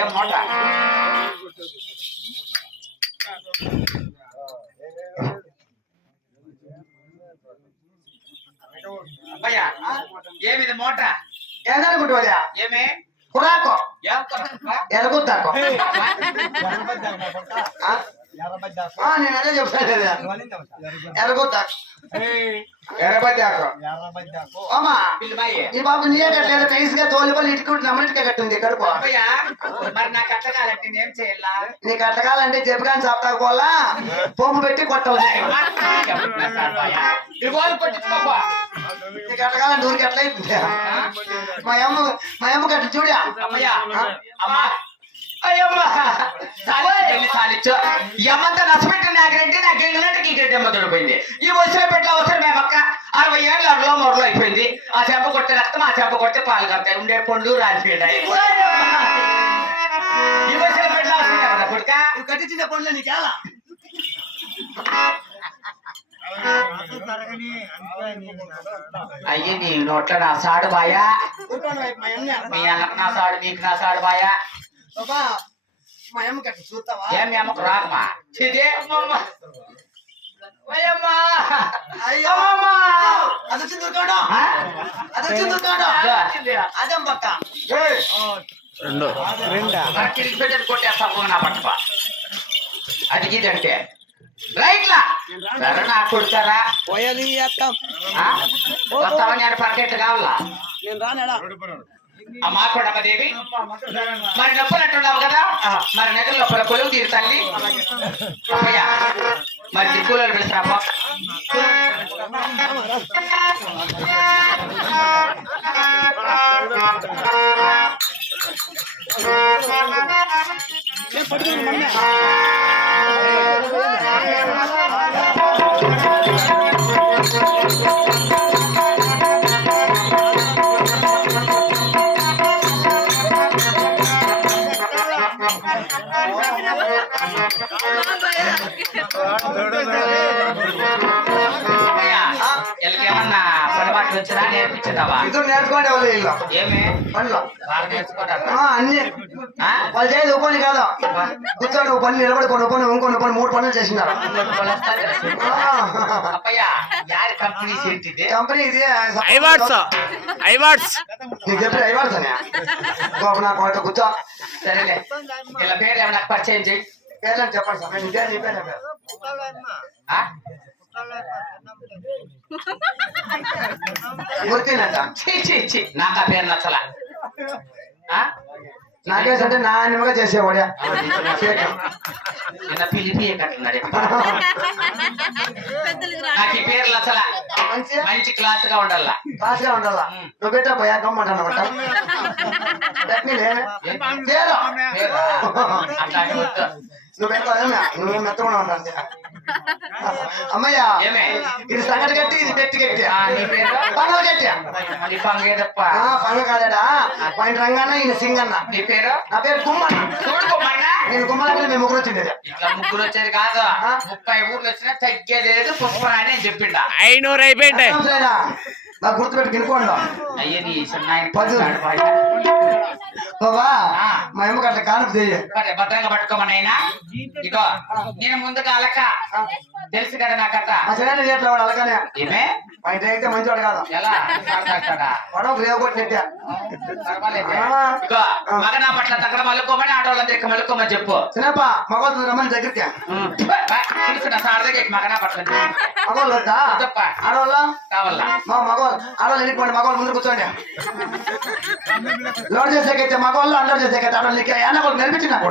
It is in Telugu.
ఏం మూట అబ్బయ్యా ఏమిది మూట ఏదనుకుంటా ఏమే కురాకో ఏం ఎరగొద్దాకో నేను అదే చెప్తాను కదా ఎరగొద్దాకు అమ్మా ఈ బాబు నీయే కట్టలేదు నైస్ గా తోలిపల్లి ఇటుకుంటు నమ్మటికే కట్టింది కడుపు మరి నాకు అట్టగాలంటే నేనేం చేయాలా నీకు అట్టగాలంటే చెప్పగాని చెప్తాకు పోలా పొమ్ము పెట్టి కొట్టాలి నీకు అట్టగాలంటే ఊరికి ఎట్లా అయిపోయింది మా అమ్మ కట్టి చూడా అమ్మయ్యా అమ్మా అయ్యమ్మా సాలిచ్చు ఈ అమ్మంతా నష్టపెట్టిన నాకంటే నాకు ఎంగిలంటే గీకెట్టి అమ్మ దొరికిపోయింది ఈ వచ్చిన పెట్టిన అవసరం మేమక్క 60 ఏళ్ళు అడలో మొరలో అయిపోయింది ఆ చెంప కొట్టే రక్తం ఆ చెంప కొట్టే పాలు కడతాయి ఉండే పండ్లు రాలిపోయినాయి ఈ వచ్చిన పెట్టిన అవసరం కదా కొడుక కట్టించిన పండ్లు నీకేలా అయ్యి నీ నోట్ల నా సాడు బాయా మీ అన్నకు నా సాడు నీకు నా సాడు బాయా మా అమ్మ కట్టి చూస్తావా ఏం మీ అమ్మకు రాకమా చిదే అదొచ్చింది దొరకాడు అదొచ్చింది దొరకాడు అదేం పక్క కొట్టేస్తా నా పట్టుకో అది గీదంటే రైట్లా సరే నాకు కొడతారా వస్తావని నేను పర్కెట్ కావాలా అమ్మా కొడమదేవి మరి నొప్పులంటున్నావు కదా మరి నెగల లోపల కొలువు తీరు తల్లి అమ్మయ్యా మరి దిక్కులో పిలుస్తాపా ఏమన్నా పని బాటలు వచ్చినా నేర్పించదావా ఇద్దరు నేర్చుకోండి వాళ్ళు ఇల్లు ఏమి పనులు బాగా నేర్చుకోవటం అన్ని వాళ్ళు చేయదు ఉపాని కాదు కూర్చొని ఒక పని నిలబడుకొని పని ఇంకొని పని 3 పనులు చేసినారు అప్పయ్యా యారి కంపెనీ ఏంటిది కంపెనీ ఇది ఐవార్డ్స్ నీకు చెప్పి ఐవార్డ్స్ అని బాబు నాకు వాళ్ళతో కూర్చో సరేలే ఇలా పేరు ఏమన్నా పరిచయం చేయి పేర్లని చెప్పండి సార్ నేను ఇదే నీ పేరు గుర్తినంట నాకు ఆ పేరు నచ్చలా నాకేసంటే నా నిమ్మగా చేసేవాడా నిన్న పిలిపి కట్టున్నాడు నాకు ఈ పేరు నచ్చలా మంచి క్లాస్ గా ఉండాలా కాసుగా ఉండాలా నువ్వు పెట్టా పోయా గమ్మంటానమాట నువ్వు పెట్టా నువ్వు మెత్తకుండా ఉంటాను అమ్మయ్యా ఇది సంగటి కట్టి ఇది పెట్టి కట్టి పంగలు కట్టా పంగ కాలేడా పైన రంగన్న ఈయన సింగన్న నీ పేరు నా పేరు గుమ్మన్న నేను గుమ్మలకి మేము ముగ్గురు వచ్చింది ఇట్లా ముగ్గురు వచ్చేది కాదు 30 ఊర్లు వచ్చినా తగ్గేదేదు పుష్పరాని అని చెప్పిండా 500 అయిపోయింది నాకు గుర్తుపెట్టి తినుకోండి అయ్యేది బాబా మా అమ్మకి అట్లా కానుక చేయ భద్రంగా పట్టుకోమనైనా ఇగో నేను ముందుగా అలక తెలుసు కదా నాకట్ట మా చిన్న రేట్లో వాడు అలాగనే ఏమే మా ఇంటి అయితే మంచివాడు కాదు ఎలా వాడు రేవు కొట్టినట్టే పర్వాలేదు ఇగో మగనా పట్ల తగ్గడ మలుకోమని ఆడవాళ్ళందరికి మలుకోమని చెప్పు చిన్నప్ప మగవాళ్ళు రమ్మని దగ్గరికి తెలుసు సారదకి మగనా పట్ల మగవాళ్ళు వద్దా ఆడవాళ్ళ కావాలా మా మగవాళ్ళు ఆడవాళ్ళు ఎన్నికోండి మగవాళ్ళు ముందు కూర్చోండి లోడ్ చేసేకైతే మగవాళ్ళు అన్లోడ్ చేసేకైతే ఆడవాళ్ళు నేర్పించిన